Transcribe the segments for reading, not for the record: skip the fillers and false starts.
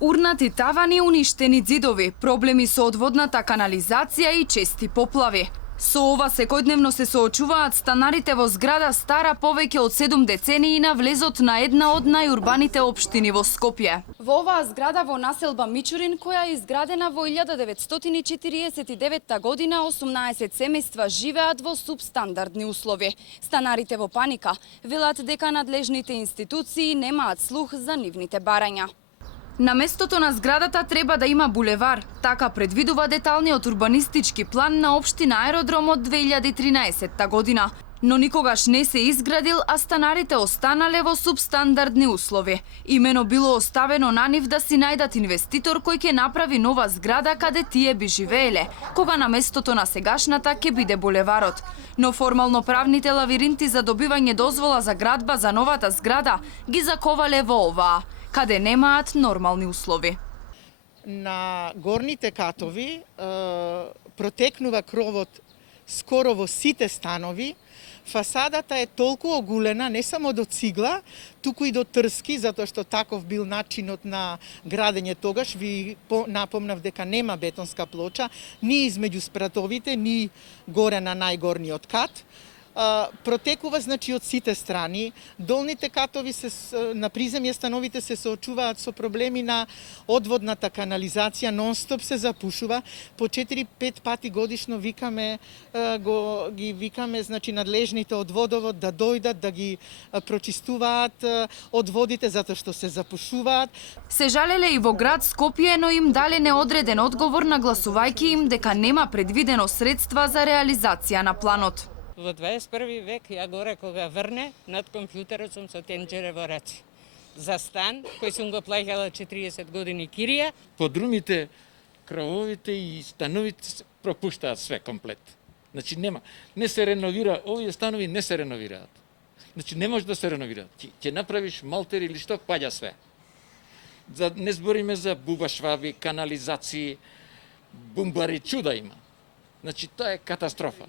Урнати тавани, уништени ѕидови, проблеми со одводната канализација и чести поплави. Со ова секојдневно се соочуваат станарите во зграда стара повеќе од 7 децении на влезот на една од најурбаните општини во Скопје. Во оваа зграда во населба Мичурин, која е изградена во 1949 година, 18 семејства живеат во субстандардни услови. Станарите во паника велат дека надлежните институции немаат слух за нивните барања. На местото на зградата треба да има булевар, така предвидува деталниот урбанистички план на општина Аеродром од 2013 година. Но никогаш не се изградил, а станарите останале во субстандардни услови. Имено било оставено на нив да си најдат инвеститор кој ќе направи нова зграда каде тие би живееле, кога на местото на сегашната ќе биде булеварот. Но формално правните лавиринти за добивање дозвола за градба за новата зграда ги заковале во оваа, каде немаат нормални услови. На горните катови протекнува кровот скоро во сите станови. Фасадата е толку огулена не само до цигла, туку и до трски, затоа што таков бил начинот на градење тогаш. Ви напомнав дека нема бетонска плоча ни измеѓу спратовите, ни горе на најгорниот кат. Протекува значи од сите страни. Долните катови на приземје становите се соочуваат со проблеми на одводната канализација, нонстоп се запушува. По 4-5 пати годишно викаме значи надлежните од водовод да дојдат да ги прочистуваат одводите затоа што се запушуваат. Се жалеле и во град Скопје, но им дале неодреден одговор нагласувајќи им дека нема предвидено средства за реализација на планот. Во 21 век, ја горе кога врне, над компјутерот сум со тенџере во раци. За стан, кој сум го плаќала 40 години кирија. Подрумите, кравовите и становите пропуштаат све комплет. Значи нема, не се реновира, овие станови не се реновираат. Значи не може да се реновираат. Ќе направиш малтер или што, паѓа све. Не збориме за бубашваби, канализации, бумбари, чуда има. Значи тоа е катастрофа.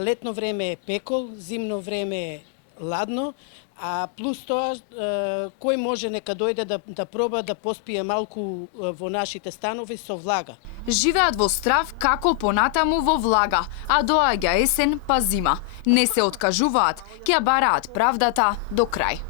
Летно време е пекол, зимно време е ладно, а плюс тоа кој може нека дојде да проба да поспие малку во нашите станови со влага. Живеат во страв како понатаму во влага, а доаѓа есен па зима. Не се откажуваат, ќе ја бараат правдата до крај.